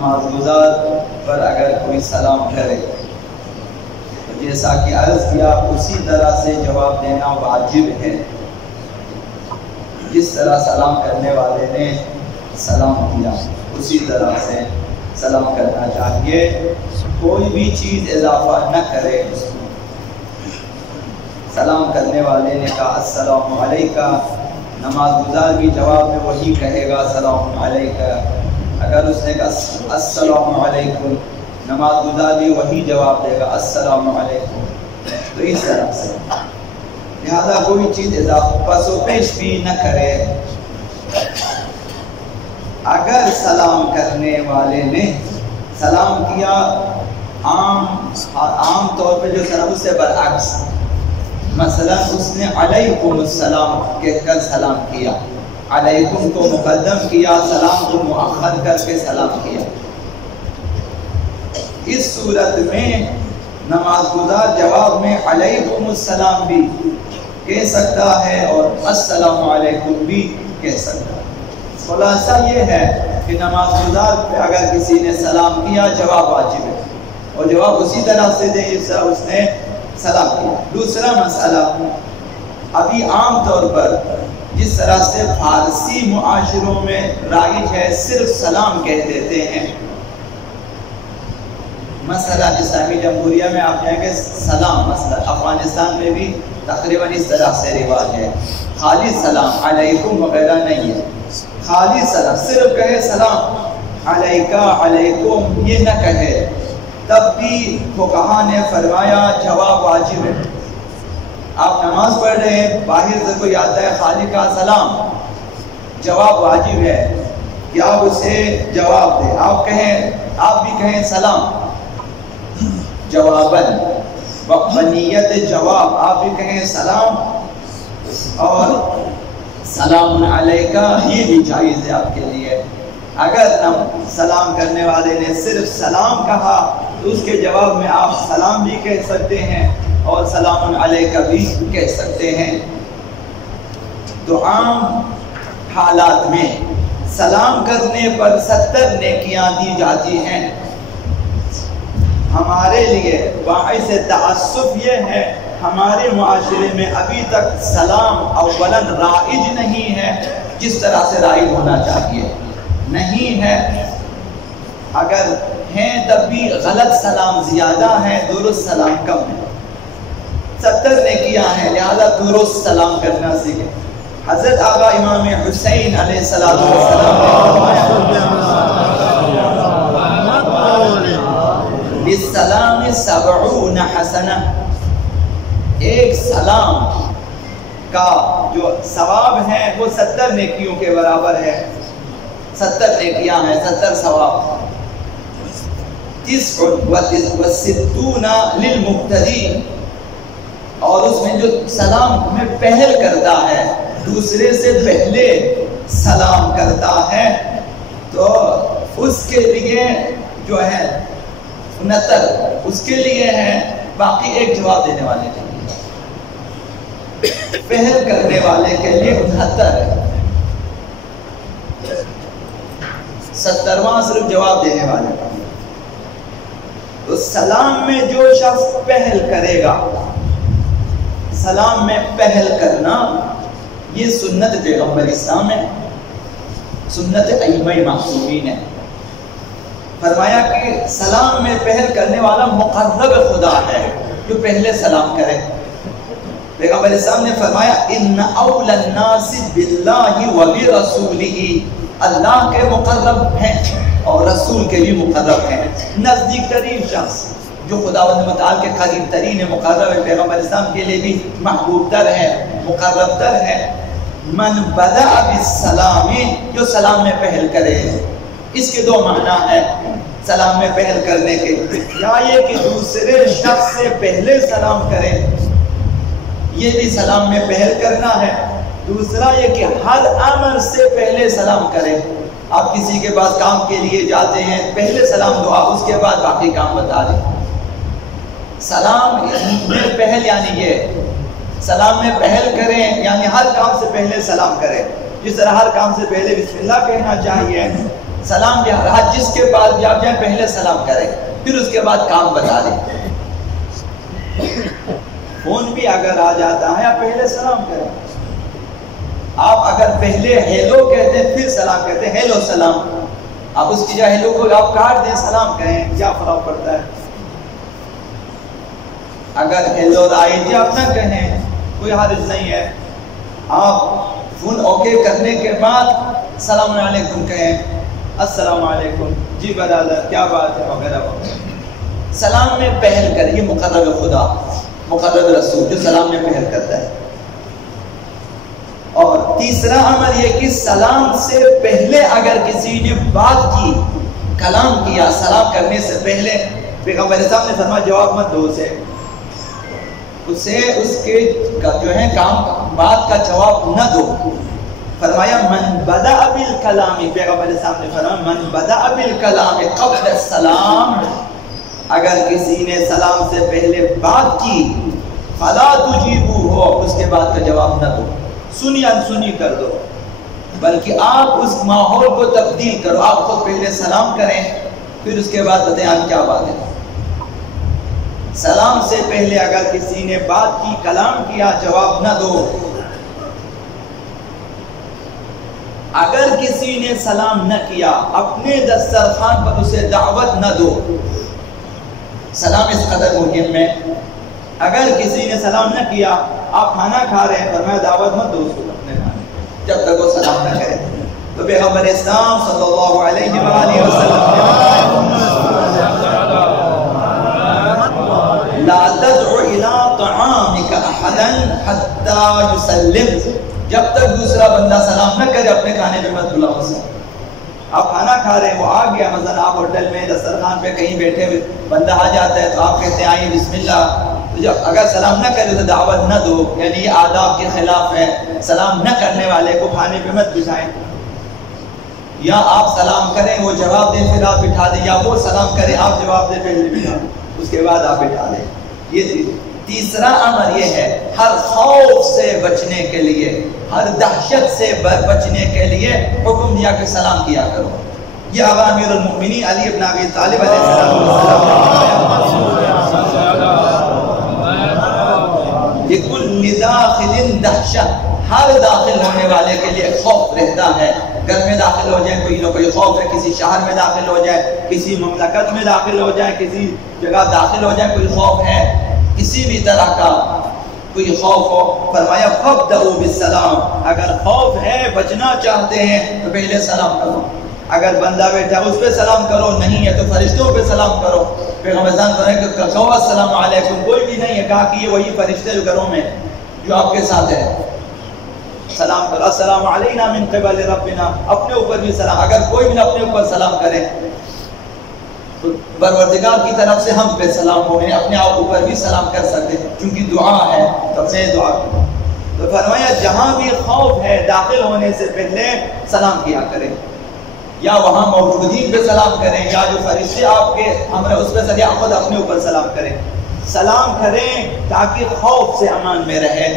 نماز گزار پر اگر کوئی سلام کرے تو جیسا کہ عرض کیا اسی طرح سے جواب دینا واجب ہے جس طرح سلام کرنے والے نے سلام کیا اسی طرح سے سلام کرنا چاہیے، کوئی بھی چیز اضافہ نہ کرے اس میں۔ سلام کرنے والے نے کہا السلام علیکہ، نماز گزار بھی جواب میں وہی کہے گا السلام علیکہ۔ اگر اس نے کہا السلام علیکم، نماز گزار بھی وہی جواب دے گا السلام علیکم۔ تو اس طرح سے لہذا کوئی چیز اضافہ پس و پیش بھی نہ کرے۔ اگر سلام کرنے والے نے سلام کیا عام طور پہ جو سلام اس سے برعکس، مثلا اس نے علیکم السلام کہہ کر سلام کیا، علیکم کو مقدم کیا، سلام کو مؤخر کر کے سلام کیا، اس صورت میں نماز گزار جواب میں علیکم السلام بھی کہہ سکتا ہے اور السلام علیکم بھی کہہ سکتا ہے۔ خلاصہ یہ ہے کہ نماز گزار پہ اگر کسی نے سلام کیا جواب واجب ہے اور جواب اسی طرح سے دے جس طرح اس نے سلام کیا۔ دوسرا مسئلہ، ابھی عام طور پر جس طرح سے فارسی معاشروں میں رائج ہے صرف سلام کہہ دیتے ہیں، مثلا اسلامی جمہوریہ میں آپ جائیں گے سلام، مثلا افغانستان میں بھی تقریباً اس طرح سے رواج ہے، خالی سلام علیکم وغیرہ نہیں ہے، خالی سلام صرف کہے سلام علیکہ علیکم یہ نہ کہے، تب بھی فقہا نے فرمایا جواب واجب ہے۔ آپ نماز پڑھ رہے ہیں باہر سے کوئی آتا ہے خالی کا سلام، جواب واجب ہے کہ آپ اسے جواب دیں، آپ بھی کہیں سلام جواباً بنیت جواب، آپ بھی کہیں سلام اور سلام علیکہ یہ بھی جائز ہے آپ کے لیے۔ اگر سلام کرنے والے نے صرف سلام کہا تو اس کے جواب میں آپ سلام بھی کہہ سکتے ہیں اور سلام علیکہ بھی کہہ سکتے ہیں۔ تو عام حالات میں سلام کرنے پر 70 نیکیاں دی جاتی ہیں۔ ہمارے لیے باعث تعصب یہ ہے ہمارے معاشرے میں ابھی تک سلام اولاً رائج نہیں ہے جس طرح سے رائج ہونا چاہیے، نہیں ہے، اگر ہیں تب بھی غلط سلام زیادہ ہے، درست سلام کم ہے۔ 70 نیکیاں ہیں لہذا درست سلام کرنا سیکھیں۔ حضرت آقا امام حسین علیہ السلام بالسلام 70 حسنہ، ایک سلام کا جو ثواب ہے وہ 70 نیکیوں کے برابر ہے، 70 نیکیاں ہیں، 70 ثواب۔ 69 للمبتدی، اور اس میں جو سلام میں پہل کرتا ہے، دوسرے سے پہلے سلام کرتا ہے تو اس کے لیے جو ہے 69 اس کے لیے ہے، باقی ایک جواب دینے والے کے لیے، پہل کرنے والے کے لیے 69 ہے، 70واں صرف جواب دینے والے کا۔ تو سلام میں جو شخص پہل کرے گا، سلام میں پہل کرنا یہ سنت پیغمبر اسلام ہے، سنت ائمہ معصومین ہے۔ فرمایا کہ سلام میں پہل کرنے والا مقرب خدا ہے جو پہلے سلام کرے۔ پیغمبر اسلام نے فرمایا ان اول الناس باللہ وبرسولہ، اللہ کے مقرب ہیں اور رسول کے بھی مقرب ہیں، نزدیک ترین شخص جو خداوند متعال کے قریب ترین مقرب ہے، پیغمبر اسلام کے لیے بھی محبوب تر ہے، مقرب تر ہے۔ من بدأ بالسلام، جو سلام میں پہل کرے، اس کے دو معنی ہیں سلام میں پہل کرنے کے، یا یہ کہ دوسرے شخص سے پہلے سلام کرے، یہ بھی سلام میں پہل کرنا ہے۔ دوسرا یہ کہ ہر امر سے پہلے سلام کرے، آپ کسی کے پاس کام کے لیے جاتے ہیں، پہلے سلام دعا، اس کے بعد باقی کام بتا دیں۔ سلام میں پہل یعنی یہ سلام میں پہل کریں یعنی ہر کام سے پہلے سلام کریں، جس طرح ہر کام سے پہلے بسم اللہ کہنا چاہیے، سلام بھی ہر جس کے پاس بھی آپ جائیں پہلے سلام کریں، پھر اس کے بعد کام بتا دیں۔ فون بھی اگر آ جاتا ہے آپ پہلے سلام کریں۔ آپ اگر پہلے ہیلو کہتے ہیں پھر سلام کہتے ہیں، ہیلو سلام، آپ اس کی جگہ ہیلو کو آپ کاٹ دیں، سلام کہیں، کیا فرق پڑتا ہے؟ اگر ہیلو رائٹ آپ نہ کہیں کوئی حرج نہیں ہے، آپ فون اوکے کرنے کے بعد السلام علیکم کہیں، السلام علیکم جی برادر کیا بات ہے وغیرہ وغیرہ۔ سلام میں پہل کریں، یہ مقرب خدا مقرب رسول جو سلام میں پہل کرتا ہے۔ اور تیسرا عمل یہ کہ سلام سے پہلے اگر کسی نے بات کی، کلام کیا، سلام کرنے سے پہلے پیغمبر صاحب نے فرمایا جواب مت دو اسے اس کے جو ہے کام بات کا جواب نہ دو۔ فرمایا من بدأ بالکلام، پیغمبر صاحب نے فرمایا من بدأ بالکلام قبل السلام، اگر کسی نے سلام سے پہلے بات کی فلا تجیبوہ، اس کے بعد کا جواب نہ دو، سنی انسنی کر دو، بلکہ آپ اس ماحول کو تبدیل کرو، آپ خود پہلے سلام کریں پھر اس کے بعد بتائیں آپ کیا بات ہے۔ سلام سے پہلے اگر کسی نے بات کی، کلام کیا، جواب نہ دو۔ اگر کسی نے سلام نہ کیا، اپنے دسترخوان پر اسے دعوت نہ دو۔ سلام اس قدر مہم ہے، اگر کسی نے سلام نہ کیا، آپ کھانا کھا رہے ہیں، فرمایا دعوت مت دو اس کو اپنے کھانے جب تک وہ سلام نہ کرے۔ تو پیغمبر اسلام صلی اللہ علیہ وآلہ وسلم لا تدعو الى طعامك احدا حتى يسلم، جب تک دوسرا بندہ سلام نہ کرے اپنے کھانے پہ مت بلاؤ اسے۔ آپ کھانا کھا رہے ہیں، وہ آ گیا، مثلا آپ ہوٹل میں دسترخوان پہ کہیں بیٹھے ہوئے، بندہ آ جاتا ہے تو آپ کہتے ہیں آئیے بسم اللہ، تو جب اگر سلام نہ کرے تو دعوت نہ دو، یعنی یہ آداب کے خلاف ہے۔ سلام نہ کرنے والے کو کھانے پہ مت بٹھائیں، یا آپ سلام کریں وہ جواب دیں پھر آپ بٹھا دیں، یا وہ سلام کریں آپ جواب دیں پہلے بٹھا اس کے بعد آپ بٹھا دیں۔ یہ تیسرا امر یہ ہے، ہر خوف سے بچنے کے لیے، ہر دہشت سے بچنے کے لیے حکم دیا کہ سلام کیا کرو۔ یہ امیر المؤمنین علی ابن ابی طالب علیہ السلام لکل داخل دہشت، ہر داخل ہونے والے کے لیے خوف رہتا ہے۔ گھر میں داخل ہو جائیں کوئی نہ کوئی خوف ہے، کسی شہر میں داخل ہو جائے، کسی مملکت میں داخل ہو جائے، کسی جگہ داخل ہو جائے، کوئی خوف ہے، کسی بھی طرح کا کوئی خوف ہو، فرمایا فابدؤوا بالسلام، اگر خوف ہے بچنا چاہتے ہیں تو پہلے سلام کرو۔ اگر بندہ بیٹھا اس پہ سلام کرو، نہیں ہے تو فرشتوں پہ سلام کرو۔ پیغمبر فرمایا کہ کہو السلام علیکم، کوئی بھی نہیں ہے کہا کہ یہ وہی فرشتے جو گھروں میں جو آپ کے ساتھ ہے، سلام کرو، السلام علینا من قبل ربنا، اپنے اوپر بھی سلام، اگر کوئی بھی اپنے اوپر سلام کرے تو پروردگار کی طرف سے ہم پہ سلام ہو، یعنی اپنے آپ اوپر بھی سلام کر سکتے کیونکہ دعا ہے، تو اپنے دعا کرو۔ تو فرمایا جہاں بھی خوف ہے داخل ہونے سے پہلے سلام کیا کریں، یا وہاں موجودین پہ سلام کریں، یا جو فرشتے آپ کے ہمارے اس پہ سلام، خود اپنے اوپر سلام کریں، سلام کریں تاکہ خوف سے امان میں رہے۔